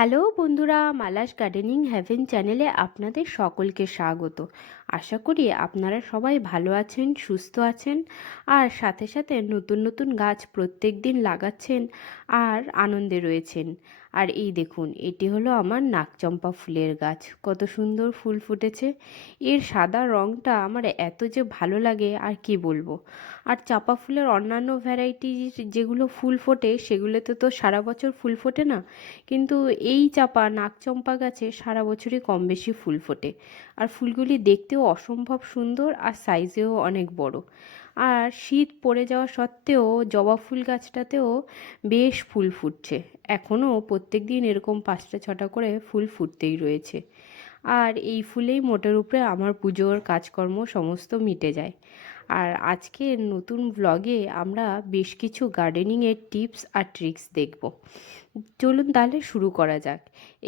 Hello বন্ধুরা, Mala's gardening haven চ্যানেলে আপনাদের সকলকে স্বাগত। আশা করি আপনারা সবাই ভালো আছেন, সুস্থ আছেন, আর সাথে সাথে নতুন নতুন গাছ প্রত্যেক দিন লাগাচ্ছেন আর আনন্দে রয়েছেন। আর এই দেখুন, এটি হলো আমার নাকচম্পা ফুলের গাছ। কত সুন্দর ফুল ফুটেছে। এর সাদা রঙটা আমার এত যে ভালো লাগে আর কি বলবো। আর চাঁপা ফুলের অন্যান্য ভ্যারাইটি যেগুলো ফুল ফোটে সেগুলোতে তো সারা বছর ফুল ফোটে না, কিন্তু এই নাকচম্পা গাছে সারা বছরই কম বেশি ফুল ফোটে। আর ফুলগুলি দেখতেও অসম্ভব সুন্দর আর সাইজেও অনেক বড়। আর শীত পড়ে যাওয়া সত্ত্বেও জবা ফুল গাছটাতেও বেশ ফুল ফুটছে। এখনও প্রত্যেক দিন এরকম 5টা 6টা করে ফুল ফুটতেই রয়েছে। আর এই ফুলেই মোটের উপরে আমার পুজোর কাজকর্ম সমস্ত মিটে যায়। আর আজকের নতুন ব্লগে আমরা বেশ কিছু গার্ডেনিংয়ের টিপস আর ট্রিক্স দেখব। চলুন তাহলে শুরু করা যাক।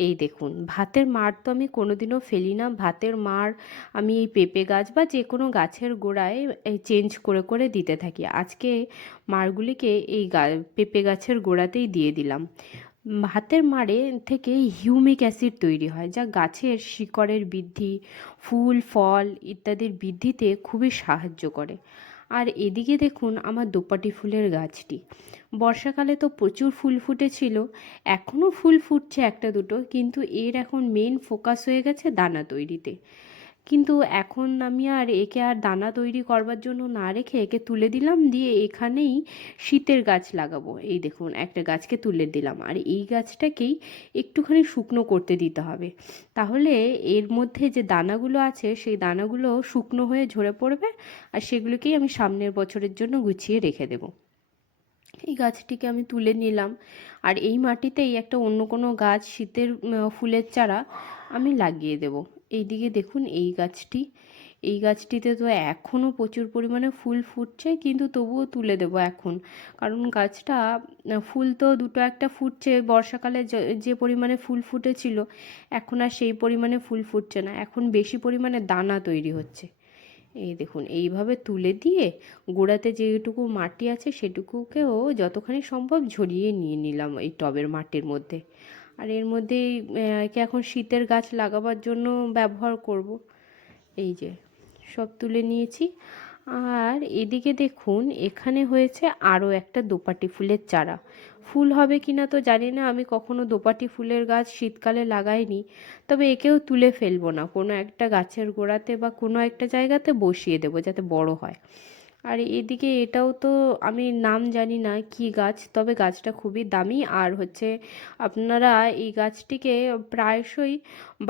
এই দেখুন, ভাতের মাড় তো আমি কোনোদিনও ফেলি না। ভাতের মাড় আমি এই পেঁপে গাছ বা যে কোনো গাছের গোড়ায় চেঞ্জ করে করে দিতে থাকি। আজকে মাড়গুলিকে এই পেঁপে গাছের গোড়াতেই দিয়ে দিলাম। ভাতের মাড়ে থেকে হিউমিক অ্যাসিড তৈরি হয়, যা গাছের শিকড়ের বৃদ্ধি, ফুল ফল ইত্যাদির বৃদ্ধিতে খুবই সাহায্য করে। আর এদিকে দেখুন আমার দোপাটি ফুলের গাছটি। বর্ষাকালে তো প্রচুর ফুল ফুটেছিল, এখনও ফুল ফুটছে একটা দুটো, কিন্তু এর এখন মেন ফোকাস হয়ে গেছে দানা তৈরিতে। কিন্তু এখন আমি আর একে আর দানা তৈরি করবার জন্য না রেখে একে তুলে দিলাম, দিয়ে এখানেই শীতের গাছ লাগাবো। এই দেখুন, একটা গাছকে তুলে দিলাম, আর এই গাছটাকেই একটুখানি শুকনো করতে দিতে হবে। তাহলে এর মধ্যে যে দানাগুলো আছে সেই দানাগুলো শুকনো হয়ে ঝরে পড়বে, আর সেগুলোকেই আমি সামনের বছরের জন্য গুছিয়ে রেখে দেবো। এই গাছটিকে আমি তুলে নিলাম, আর এই মাটিতেই একটা অন্য কোনো গাছ শীতের ফুলের চারা আমি লাগিয়ে দেব। এইদিকে দেখুন এই গাছটিতে তো এখনও প্রচুর পরিমাণে ফুল ফুটছে, কিন্তু তবুও তুলে দেবো এখন। কারণ গাছটা ফুল তো দুটো একটা ফুটছে, বর্ষাকালে যে পরিমাণে ফুল ফুটেছিল এখন আর সেই পরিমাণে ফুল ফুটছে না, এখন বেশি পরিমাণে দানা তৈরি হচ্ছে। এই দেখুন, এইভাবে তুলে দিয়ে গোড়াতে যেটুকু মাটি আছে সেটুকুকেও যতখানি সম্ভব ঝরিয়ে নিয়ে নিলাম এই টবের মাটির মধ্যে। আর এর মধ্যেই একে এখন শীতের গাছ লাগাবার জন্য ব্যবহার করব। এই যে সব তুলে নিয়েছি। আর এদিকে দেখুন, এখানে হয়েছে আরও একটা দোপাটি ফুলের চারা। ফুল হবে কিনা তো জানি না, আমি কখনো দোপাটি ফুলের গাছ শীতকালে লাগাইনি। তবে একেও তুলে ফেলবো না, কোনো একটা গাছের গোড়াতে বা কোনো একটা জায়গাতে বসিয়ে দেবো যাতে বড় হয়। আর এদিকে এটাও তো আমি নাম জানি না কি গাছ, তবে গাছটা খুবই দামি। আর হচ্ছে আপনারা এই গাছটিকে প্রায়শই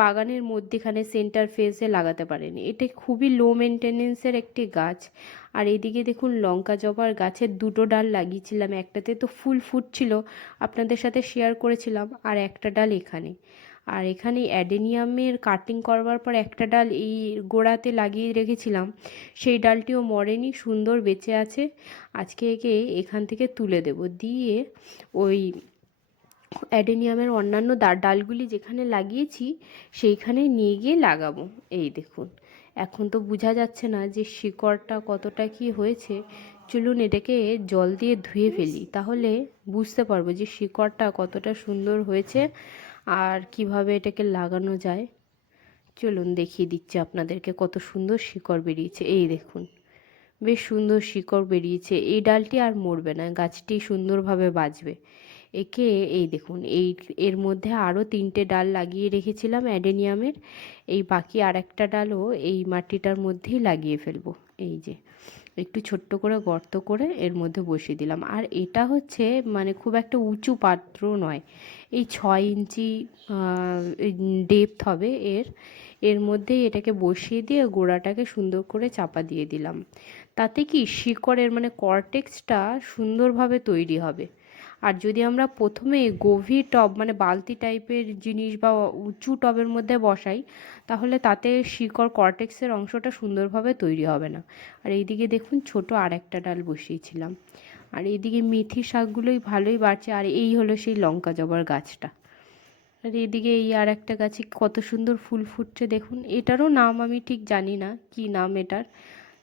বাগানের মধ্যেখানে সেন্টার ফেসে লাগাতে পারেন। এটা খুবই লো মেনটেনেন্সের একটি গাছ। আর এদিকে দেখুন, লঙ্কা জবার গাছের দুটো ডাল লাগিয়েছিলাম, একটাতে তো ফুল ফুটছিল, আপনাদের সাথে শেয়ার করেছিলাম, আর একটা ডাল এখানে। আর এখানে অ্যাডেনিয়ামের কাটিং করবার পর একটা ডাল এই গোড়াতে লাগিয়ে রেখেছিলাম, সেই ডালটিও মরেনি, সুন্দর বেঁচে আছে। আজকে একে এখান থেকে তুলে দেব, দিয়ে ওই অ্যাডেনিয়ামের অন্যান্য ডালগুলি যেখানে লাগিয়েছি সেইখানে নিয়ে গিয়ে লাগাবো। এই দেখুন, এখন তো বোঝা যাচ্ছে না যে শিকড়টা কতটা কি হয়েছে। চলুন এটাকে জল দিয়ে ধুয়ে ফেলি, তাহলে বুঝতে পারবো যে শিকড়টা কতটা সুন্দর হয়েছে আর কিভাবে এটাকে লাগানো যায়। চলুন দেখিয়ে দিচ্ছি আপনাদেরকে কত সুন্দর শিকড় বেরিয়েছে। এই দেখুন, বেশ সুন্দর শিকড় বেরিয়েছে। এই ডালটি আর মরবে না, গাছটি সুন্দরভাবে বাঁচবে। একে এই দেখুন, এর মধ্যে আরও 3টে ডাল লাগিয়ে রেখেছিলাম অ্যাডেনিয়ামের, এই বাকি আর একটা ডালও এই মাটিটার মধ্যেই লাগিয়ে ফেলবো। এই যে একটু ছোট্ট করে গর্ত করে এর মধ্যে বসিয়ে দিলাম। আর এটা হচ্ছে মানে খুব একটা উঁচু পাত্র নয়, এই 6 ইঞ্চি ডেপথ হবে এর। এর মধ্যেই এটাকে বসিয়ে দিয়ে গোড়াটাকে সুন্দর করে চাপা দিয়ে দিলাম। তাতে কি শিকড়ের মানে কর্টেক্সটা সুন্দরভাবে তৈরি হবে। আর যদি আমরা প্রথমে গভীর টব মানে বালতি টাইপের জিনিস বা উঁচু টবের মধ্যে বসাই, তাহলে তাতে শিকড় কর্টেক্সের অংশটা সুন্দরভাবে তৈরি হবে না। আর এইদিকে দেখুন, ছোট আর একটা ডাল বসিয়েছিলাম। আর এইদিকে মেথি শাকগুলোই ভালোই বাড়ছে। আর এই হলো সেই লঙ্কা জবার গাছটা। আর এদিকে এই আর একটা গাছে কত সুন্দর ফুল ফুটছে দেখুন। এটারও নাম আমি ঠিক জানি না কি নাম এটার,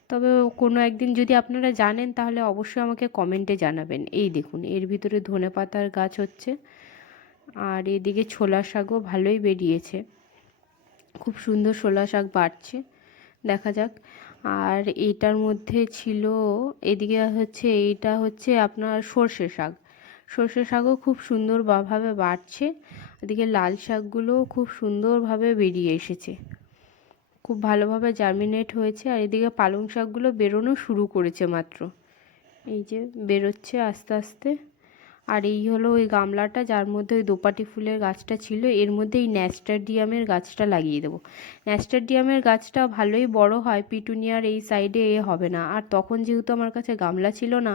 তবে কোনো একদিন যদি আপনারা জানেন তাহলে অবশ্যই আমাকে কমেন্টে জানাবেন। এই দেখুন, এর ভিতরে ধনেপাতার গাছ হচ্ছে। আর এদিকে ছোলা শাকও ভালোই বেরিয়েছে, খুব সুন্দর ছোলা শাক বাড়ছে, দেখা যাক। আর এইটার মধ্যে ছিল, এদিকে হচ্ছে এইটা হচ্ছে আপনার সর্ষে শাক, সর্ষে শাকও খুব সুন্দরভাবে বাড়ছে। এদিকে লাল শাকগুলোও খুব সুন্দরভাবে বেরিয়ে এসেছে, খুব ভালোভাবে জার্মিনেট হয়েছে। আর এদিকে পালং শাকগুলো বেরোনো শুরু করেছে মাত্র, এই যে বেরোচ্ছে আস্তে আস্তে। আর এই হলো ওই গামলাটা যার মধ্যে ওই দোপাটি ফুলের গাছটা ছিল, এর মধ্যে এই ন্যাস্টারডিয়ামের গাছটা লাগিয়ে দেবো। ন্যাস্টারডিয়ামের গাছটা ভালোই বড় হয়, পিটুনিয়ার এই সাইডে হবে না। আর তখন যেহেতু আমার কাছে গামলা ছিল না,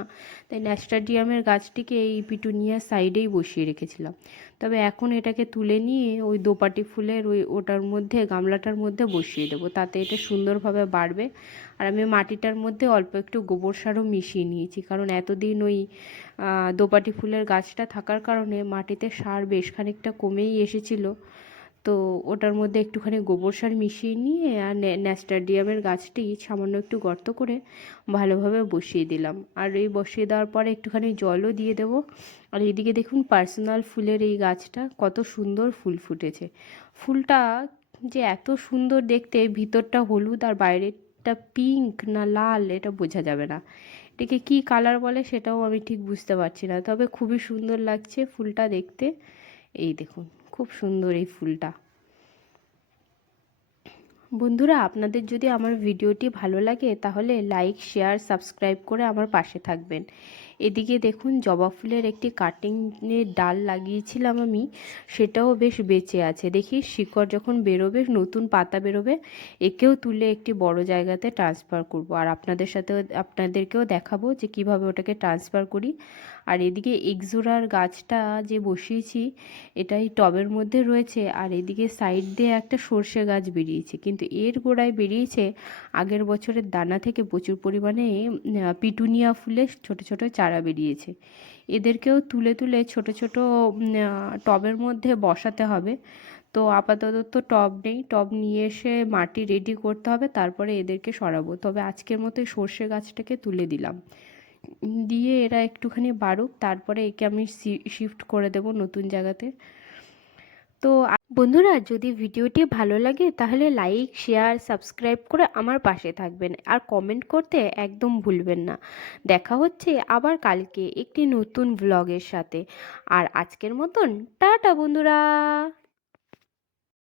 তাই ন্যাস্টারডিয়ামের গাছটিকে এই পিটুনিয়ার সাইডেই বসিয়ে রেখেছিলাম। তবে এখন এটাকে তুলে নিয়ে ওই দোপাটি ফুলের ওটার মধ্যে, গামলাটার মধ্যে বসিয়ে দেবো, তাতে এটা সুন্দরভাবে বাড়বে। আর আমি মাটিটার মধ্যে অল্প একটু গোবর সারও মিশিয়ে নিয়েছি, কারণ এতদিন ওই দোপাটি ফুলের গাছটা থাকার কারণে মাটিতে সার বেশ খানিকটা কমেই এসেছিলো। তো ওটার মধ্যে একটুখানি গোবর সার মিশিয়ে নিয়ে আর ন্যাস্টারডিয়ামের গাছটি সামান্য একটু গর্ত করে ভালোভাবে বসিয়ে দিলাম। আর এই বসিয়ে দেওয়ার পরে একটুখানি জলও দিয়ে দেবো। আর এইদিকে দেখুন পার্সোনাল ফুলের এই গাছটা কত সুন্দর ফুল ফুটেছে। ফুলটা যে এত সুন্দর দেখতে, ভিতরটা হলুদ আর বাইরেটা পিঙ্ক না লাল এটা বোঝা যাবে না, এটাকে কী কালার বলে সেটাও আমি ঠিক বুঝতে পারছি না, তবে খুবই সুন্দর লাগছে ফুলটা দেখতে। এই দেখুন খুব সুন্দর এই ফুলটা। বন্ধুরা, আপনাদের যদি আমার ভিডিওটি ভালো লাগে তাহলে লাইক, শেয়ার, সাবস্ক্রাইব করে আমার পাশে থাকবেন। এদিকে দেখুন জবা ফুলের একটি কাটিংয়ের ডাল লাগিয়েছিলাম আমি, সেটাও বেশ বেঁচে আছে। দেখি শিকড় যখন বেরোবে, নতুন পাতা বেরোবে, একেও তুলে একটি বড় জায়গাতে ট্রান্সফার করব। আর আপনাদেরকেও দেখাবো যে কিভাবে ওটাকে ট্রান্সফার করি। আর এদিকে এক্সোরার গাছটা যে বসিয়েছি, এটাই টবের মধ্যে রয়েছে। আর এদিকে সাইড দিয়ে একটা সর্ষে গাছ বেরিয়েছে, কিন্তু এর গোড়ায় বেরিয়েছে আগের বছরের দানা থেকে প্রচুর পরিমাণে পিটুনিয়া ফুলের ছোট ছোট চারা বেরিয়েছে। এদেরকেও তুলে তুলে ছোট ছোট টবের মধ্যে বসাতে হবে। তো আপাতত তো টব নেই, টব নিয়ে এসে মাটি রেডি করতে হবে, তারপরে এদেরকে সরাবো। তবে আজকের মতো সর্ষে গাছটাকে তুলে দিলাম, দিয়ে এরা একটুখানি বাড়ুক, তারপরে একে আমি শিফট করে দেব নতুন জায়গাতে। তো বন্ধুরা, যদি ভিডিওটি ভালো লাগে তাহলে লাইক, শেয়ার, সাবস্ক্রাইব করে আমার পাশে থাকবেন, আর কমেন্ট করতে একদম ভুলবেন না। দেখা হচ্ছে আবার কালকে একটি নতুন ব্লগের সাথে। আর আজকের মতন টাটা বন্ধুরা।